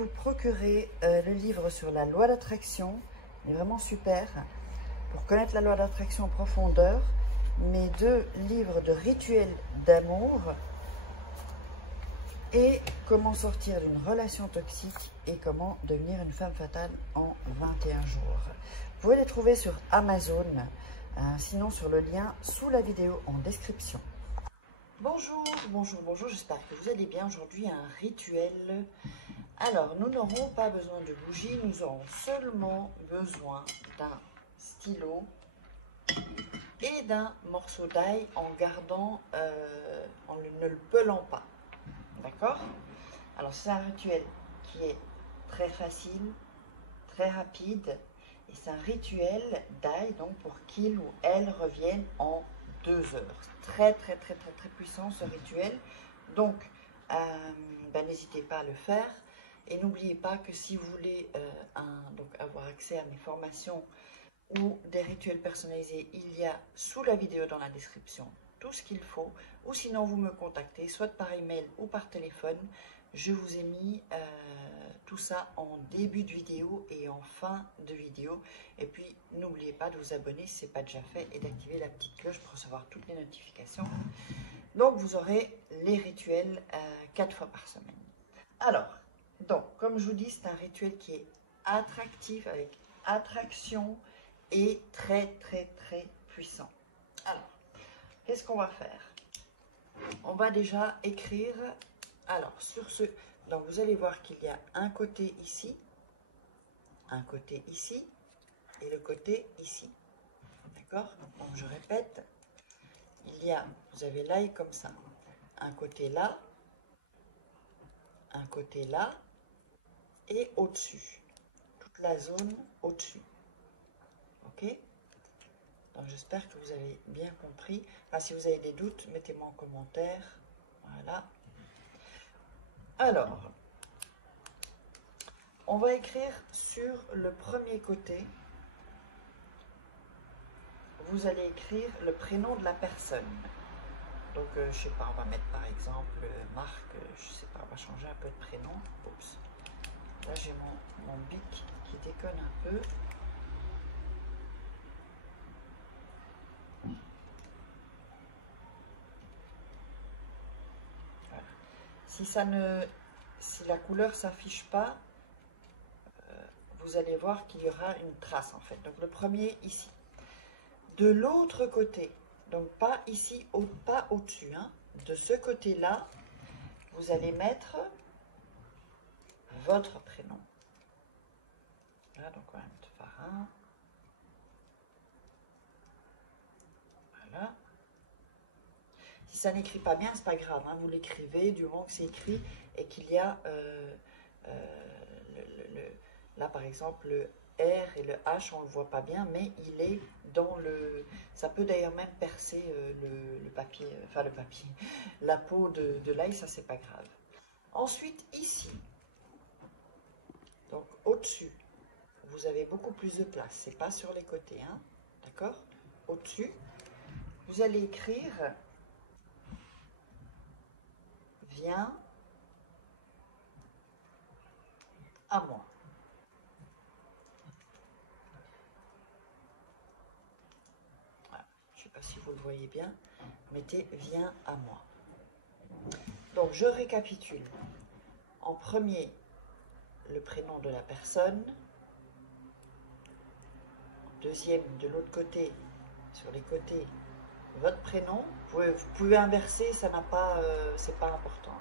vous procurer le livre sur la loi d'attraction. Il est vraiment super pour connaître la loi d'attraction en profondeur. Mes 2 livres de rituels d'amour et comment sortir d'une relation toxique et comment devenir une femme fatale en 21 jours. Vous pouvez les trouver sur Amazon, sinon sur le lien sous la vidéo en description. Bonjour, j'espère que vous allez bien. Aujourd'hui, un rituel. Alors, nous n'aurons pas besoin de bougies, nous aurons seulement besoin d'un stylo et d'un morceau d'ail en gardant, en ne le pelant pas. D'accord? Alors, c'est un rituel qui est très facile, très rapide, et c'est un rituel d'ail, donc pour qu'il ou elle revienne en 2 heures. Très puissant ce rituel. Donc, n'hésitez pas à le faire. Et n'oubliez pas que si vous voulez avoir accès à mes formations ou des rituels personnalisés, il y a sous la vidéo dans la description tout ce qu'il faut. Ou sinon, vous me contactez, soit par email ou par téléphone. Je vous ai mis tout ça en début de vidéo et en fin de vidéo. Et puis, n'oubliez pas de vous abonner si ce n'est pas déjà fait et d'activer la petite cloche pour recevoir toutes les notifications. Donc, vous aurez les rituels 4 fois par semaine. Alors, donc, comme je vous dis, c'est un rituel qui est attractif, avec attraction et très puissant. Alors, qu'est-ce qu'on va faire? On va déjà écrire. Alors, sur ce, donc vous allez voir qu'il y a un côté ici et le côté ici. D'accord? Donc, je répète, vous avez l'ail comme ça. Un côté là, et au-dessus. Toute la zone au-dessus. Ok? Donc, j'espère que vous avez bien compris. Enfin, si vous avez des doutes, mettez-moi en commentaire. Voilà. Alors, on va écrire sur le premier côté. Vous allez écrire le prénom de la personne. Donc, je sais pas, on va mettre par exemple Marc, je sais pas, on va changer un peu de prénom. Oups. Là, j'ai mon bic qui déconne un peu. Voilà. Si la couleur s'affiche pas, vous allez voir qu'il y aura une trace en fait. Donc, le premier ici. De l'autre côté, donc pas ici, pas au-dessus, hein, de ce côté-là, vous allez mettre votre prénom. Là, donc on va mettre Farin. Voilà. Si ça n'écrit pas bien, c'est pas grave, hein, vous l'écrivez du moment que c'est écrit et qu'il y a là par exemple le R et le H, on ne le voit pas bien, mais il est dans le... Ça peut d'ailleurs même percer le papier, la peau de l'ail, ça c'est pas grave. Ensuite, ici, donc au-dessus, vous avez beaucoup plus de place, c'est pas sur les côtés, hein, d'accord? Au-dessus, vous allez écrire « Viens à moi ». Je ne sais pas si vous le voyez bien, mettez « Viens à moi ». Donc, je récapitule. En premier, le prénom de la personne. Deuxième, de l'autre côté, sur les côtés, votre prénom. Vous pouvez inverser, ça n'a pas, c'est pas important.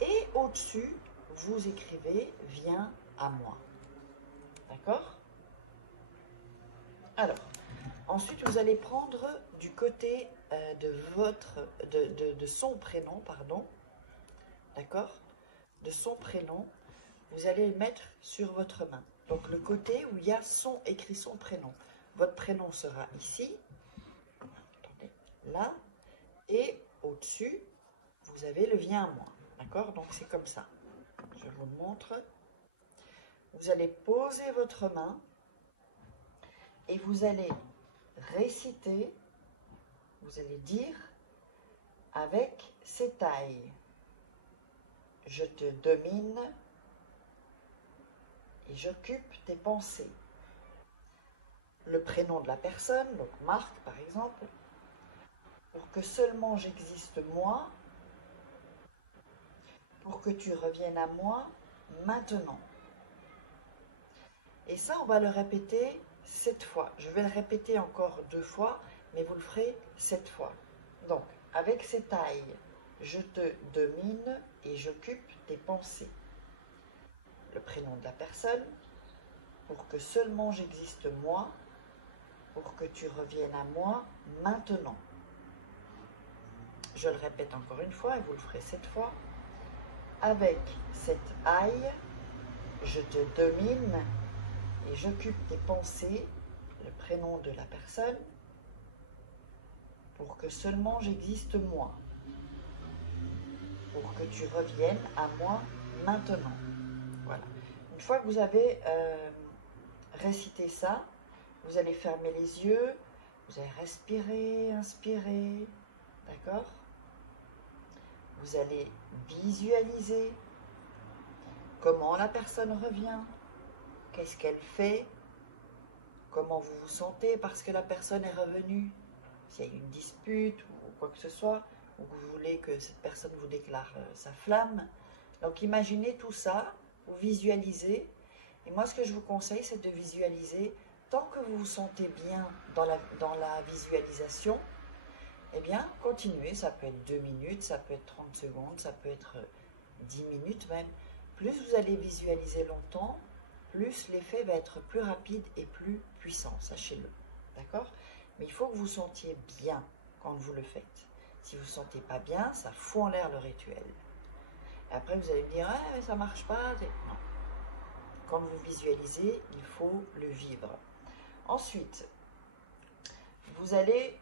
Et au-dessus, vous écrivez « Viens à moi ». D'accord? Alors, ensuite, vous allez prendre du côté de son prénom, pardon. D'accord? De son prénom, vous allez le mettre sur votre main. Donc, le côté où il y a écrit son prénom. Votre prénom sera ici, attendez, là, et au-dessus, vous avez le « Viens à moi ». D'accord? Donc, c'est comme ça. Je vous le montre. Vous allez poser votre main et vous allez réciter, vous allez dire avec ces tailles. Je te domine, et j'occupe tes pensées. Le prénom de la personne, donc Marc par exemple, pour que seulement j'existe moi, pour que tu reviennes à moi maintenant. Et ça, on va le répéter 7 fois. Je vais le répéter encore 2 fois, mais vous le ferez 7 fois. Donc, avec ces tailles, je te domine et j'occupe tes pensées. Le prénom de la personne, pour que seulement j'existe moi, pour que tu reviennes à moi maintenant. Je le répète encore une fois et vous le ferez 7 fois. Avec cette aille, je te domine et j'occupe tes pensées, le prénom de la personne, pour que seulement j'existe moi, pour que tu reviennes à moi maintenant. Voilà. Une fois que vous avez récité ça, vous allez fermer les yeux, vous allez respirer, inspirer, d'accord? Vous allez visualiser comment la personne revient, qu'est-ce qu'elle fait, comment vous vous sentez parce que la personne est revenue, s'il y a une dispute ou quoi que ce soit, ou que vous voulez que cette personne vous déclare sa flamme. Donc imaginez tout ça, vous visualisez, et moi ce que je vous conseille c'est de visualiser, tant que vous vous sentez bien dans la visualisation, eh bien continuez, ça peut être 2 minutes, ça peut être 30 secondes, ça peut être 10 minutes même. Plus vous allez visualiser longtemps, plus l'effet va être plus rapide et plus puissant, sachez-le, d'accord? Mais il faut que vous sentiez bien quand vous le faites. Si vous ne sentez pas bien, ça fout en l'air le rituel. Et après, vous allez me dire, ah, mais ça ne marche pas. Non. Quand vous visualisez, il faut le vivre. Ensuite, vous allez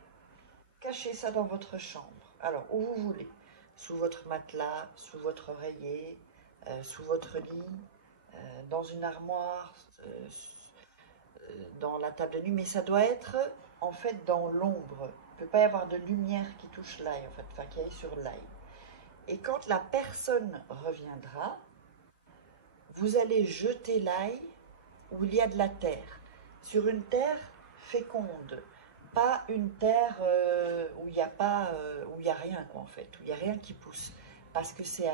cacher ça dans votre chambre. Alors, où vous voulez. Sous votre matelas, sous votre oreiller, sous votre lit, dans une armoire, dans la table de nuit. Mais ça doit être, en fait, dans l'ombre. Il ne peut pas y avoir de lumière qui touche l'ail, en fait, enfin, qui aille sur l'ail. Et quand la personne reviendra, vous allez jeter l'ail où il y a de la terre. Sur une terre féconde. Pas une terre où il n'y a pas, où il y a rien quoi, en fait, où il n'y a rien qui pousse, parce que c'est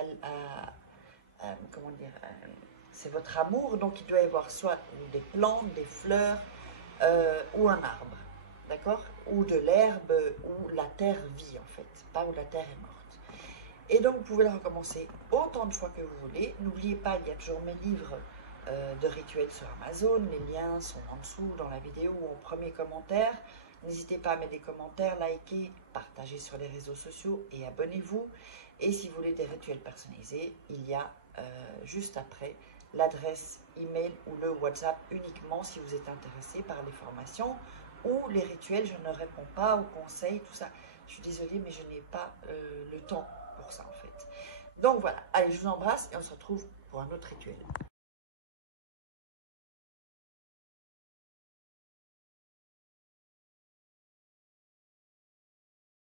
comment dire, c'est votre amour, donc il doit y avoir soit des plantes, des fleurs ou un arbre, d'accord, ou de l'herbe où la terre vit en fait, pas où la terre est morte. Et donc vous pouvez le recommencer autant de fois que vous voulez. N'oubliez pas, il y a toujours mes livres de rituels sur Amazon, les liens sont en dessous dans la vidéo ou au premier commentaire. N'hésitez pas à mettre des commentaires, liker, partager sur les réseaux sociaux et abonnez-vous. Et si vous voulez des rituels personnalisés, il y a juste après l'adresse email ou le WhatsApp uniquement si vous êtes intéressé par les formations ou les rituels. Je ne réponds pas aux conseils, tout ça. Je suis désolée, mais je n'ai pas le temps pour ça en fait. Donc voilà, allez, je vous embrasse et on se retrouve pour un autre rituel.